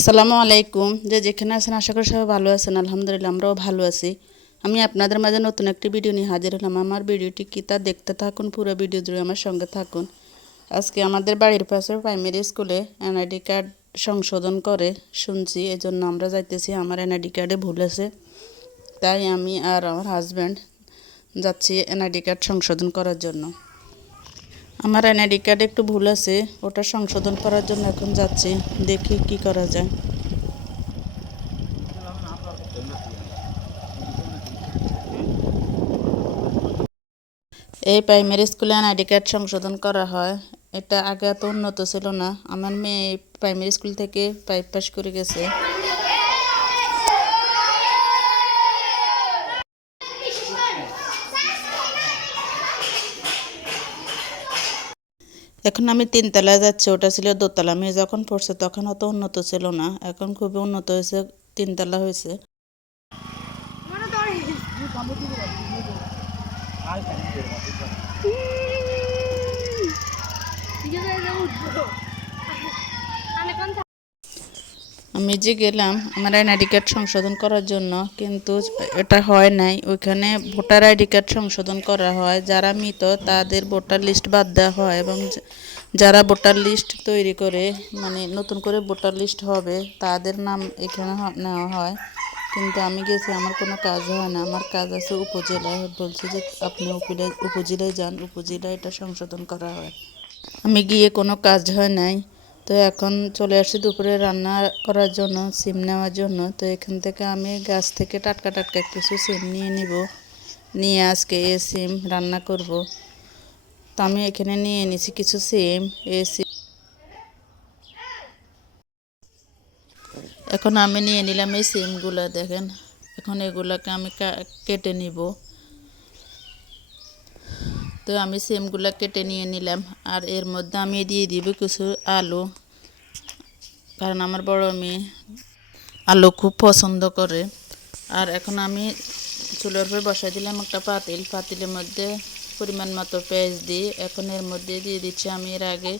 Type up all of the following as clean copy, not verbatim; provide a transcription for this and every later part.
আসসালামু আলাইকুম। যেখানে আছেন আশা করি সবাই ভালো আছেন। আলহামদুলিল্লাহ আমরাও ভালো আছি। আমি আপনাদের মাঝে নতুন একটি ভিডিও নিয়ে হাজির হলাম। আমার ভিডিওটি কি তা দেখতে থাকুন, পুরো ভিডিও জুড়ে আমার সঙ্গে থাকুন। আজকে আমাদের বাড়ির পাশে প্রাইমারি স্কুলে এনআইডি কার্ড সংশোধন করে শুনছি, এজন্য আমরা যাইতেছি। আমার এনআইডি কার্ডে ভুল আছে, তাই আমি আর আমার হাজব্যান্ড যাচ্ছি এনআইডি কার্ড সংশোধন করার জন্য। আমার এনআইডি কার্ডে একটু ভুল আছে, ওটা সংশোধন করার জন্য এখন যাচ্ছি। দেখি কি করা যায়। এই প্রাইমারি স্কুলে এনআইডি কার্ড সংশোধন করা হয়। এটা আগে এত উন্নত ছিল না। আমার মেয়ে প্রাইমারি স্কুল থেকে 5 পাস করে গেছে। এখন আমি 3 তলায় যাচ্ছি, ওটা ছিল দোতলা। মেয়ে যখন পড়ছে তখন অত উন্নত ছিল না, এখন খুবই উন্নত হয়েছে, 3 তলা হয়েছে। আমি যে গেলাম আমার এনআইডি কার্ড সংশোধন করার জন্য, কিন্তু এটা হয় নাই। ওইখানে ভোটার আইডি কার্ড সংশোধন করা হয়, যারা মৃত তাদের ভোটার লিস্ট বাদ দেওয়া হয়, এবং যারা ভোটার লিস্ট তৈরি করে মানে নতুন করে ভোটার লিস্ট হবে তাদের নাম এখানে নেওয়া হয়। কিন্তু আমি গেছি, আমার কোনো কাজ হয় না। আমার কাজ আছে উপজেলায়। বলছি যে আপনি উপজেলায় যান, উপজেলায় এটা সংশোধন করা হয়। আমি গিয়ে কোনো কাজ হয় নাই। তো এখন চলে আসছি দুপুরে রান্না করার জন্য, সিম নেওয়ার জন্য। তো এখান থেকে আমি গাছ থেকে টাটকা টাটকা কিছু সিম নিয়ে নিব, নিয়ে আজকে এই সিম রান্না করব। তো আমি এখানে নিয়ে নিছি কিছু সিম। এই সিম এখন আমি নিয়ে নিলাম এই সিমগুলো, দেখেন। এখন এগুলোকে আমি কেটে নিব। তো আমি সিমগুলো কেটে নিয়ে নিলাম, আর এর মধ্যে আমি দিয়ে দিব কিছু আলু, কারণ আমার বড় মেয়ে আলু খুব পছন্দ করে। আর এখন আমি চুলার উপরে বসাই দিলাম একটা পাতিলের মধ্যে পরিমাণ মতো পেঁয়াজ দিই। এখন এর মধ্যে দিয়ে দিচ্ছি আমি এর আগে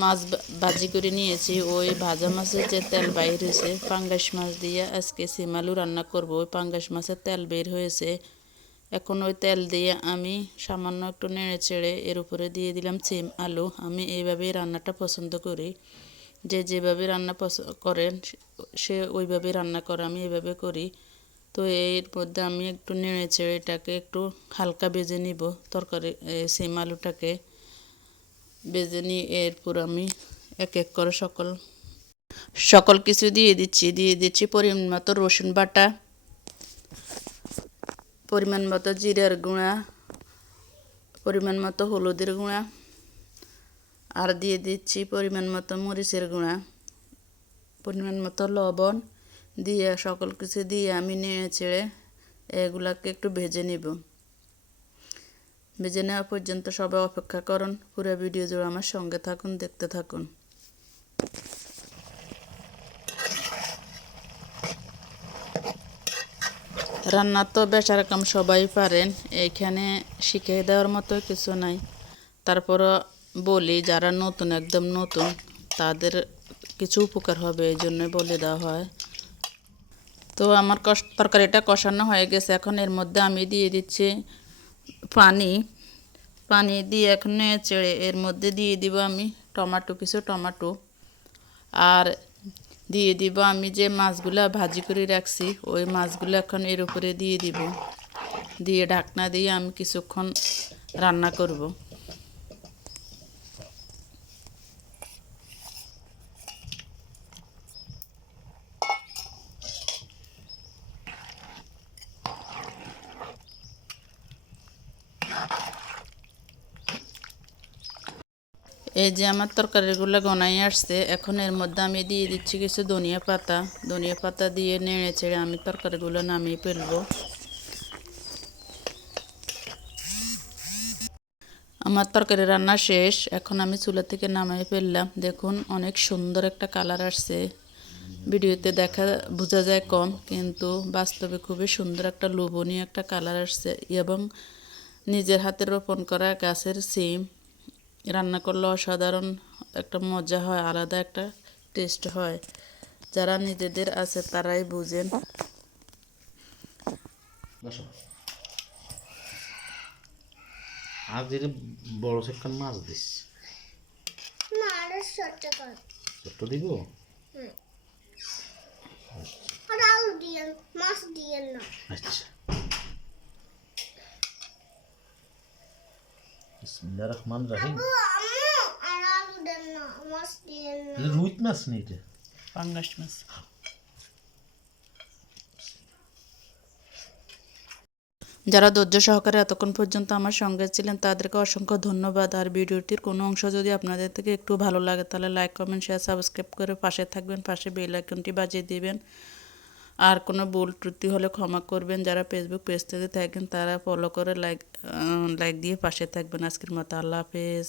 মাছ ভাজি করে নিয়েছি। ওই ভাজা মাছের যে তেল বাইর হয়েছে, পাঙ্গাস মাছ দিয়ে আজকে সিম আলু রান্না করব। ওই পাঙ্গাস মাছের তেল বের হয়েছে। এখন ওই তেল দিয়ে আমি সামান্য একটু নেড়ে চেড়ে এর উপরে দিয়ে দিলাম সিম আলু। আমি এইভাবেই রান্নাটা পছন্দ করি। যে যেভাবে রান্না করেন সে ওইভাবে রান্না করে, আমি এইভাবে করি। তো এর মধ্যে আমি একটু নেড়ে চেড়ে এটাকে একটু হালকা ভেজে নিব। তরকারি সিম আলুটাকে ভেজে নিয়ে এরপর আমি এক এক করে সকল কিছু দিয়ে দিচ্ছি পরিমাণ মতো রসুন বাটা, পরিমাণ মতো জিরার গুঁড়া, পরিমাণ মতো হলুদের গুঁড়া, আর দিয়ে দিচ্ছি পরিমাণ মতো মরিচের গুঁড়া, পরিমাণ মতো লবণ দিয়ে সকল কিছু দিয়ে আমি নেড়ে চেড়ে এগুলাকে একটু ভেজে নিব। ভেজে নেওয়া পর্যন্ত সবাই অপেক্ষা করুন। পুরো ভিডিও জুড়ে আমার সঙ্গে থাকুন, দেখতে থাকুন। রান্না তো বেশারকম সবাই পারেন, এইখানে শিখিয়ে দেওয়ার মতো কিছু নাই। তারপরও বলি, যারা নতুন একদম নতুন তাদের কিছু উপকার হবে, এই জন্যই বলে দেওয়া হয়। তো আমার তরকারিটা কষানো হয়ে গেছে। এখন এর মধ্যে আমি দিয়ে দিচ্ছি পানি। পানি দিয়ে এখন চেড়ে এর মধ্যে দিয়ে দিব আমি কিছু টমেটো, আর দিয়ে দিব আমি যে মাছগুলো ভাজি করে রাখছি ওই মাছগুলো এখন এর উপরে দিয়ে দিব। দিয়ে ঢাকনা দিয়ে আমি কিছুক্ষণ রান্না করব। এই যে আমার তরকারিগুলো গনাই আসছে। এখন এর মধ্যে আমি দিয়ে দিচ্ছি কিছু ধনিয়া পাতা দিয়ে নেড়ে চেড়ে আমি তরকারিগুলো নামিয়ে ফেলবো। আমার তরকারি রান্না শেষ। এখন আমি চুলা থেকে নামিয়ে ফেললাম। দেখুন অনেক সুন্দর একটা কালার আসছে। ভিডিওতে বোঝা যায় কম, কিন্তু বাস্তবে খুবই সুন্দর একটা লোভনীয় একটা কালার আসছে। এবং নিজের হাতে রোপণ করা গাছের সিম রান্না করলে অসাধারণ একটা মজা হয়, আলাদা একটা টেস্ট হয়। যারা নিজেদের আছে তারাই বুঝেন। বসো। আর যেটা বড় সেকখান মাছ দিস। না আরো ছোট কর। ছোট্ট দিব। আর আলু দিয়ে মাছ দিয়ে না। আচ্ছা। বিসমিল্লাহির রহমানির রহিম। আম্মু আর আলু দেন না মাছ দিয়ে না। এটা রুই মাছ নেই এটা। পাঙ্গাস মাছ। যারা ধৈর্য সহকারে এতক্ষণ পর্যন্ত আমার সঙ্গে ছিলেন তাদেরকে অসংখ্য ধন্যবাদ। আর ভিডিওটির কোনো অংশ যদি আপনাদের থেকে একটু ভালো লাগে তাহলে লাইক কমেন্ট শেয়ার সাবস্ক্রাইব করে পাশে থাকবেন, পাশে বেল আইকনটি বাজিয়ে দিবেন। আর কোনো ভুল ত্রুটি হলে ক্ষমা করবেন। যারা ফেসবুক পেজ থেকে থাকেন তারা ফলো করে লাইক দিয়ে পাশে থাকবেন। আজকের মতো আল্লাহ হাফেজ।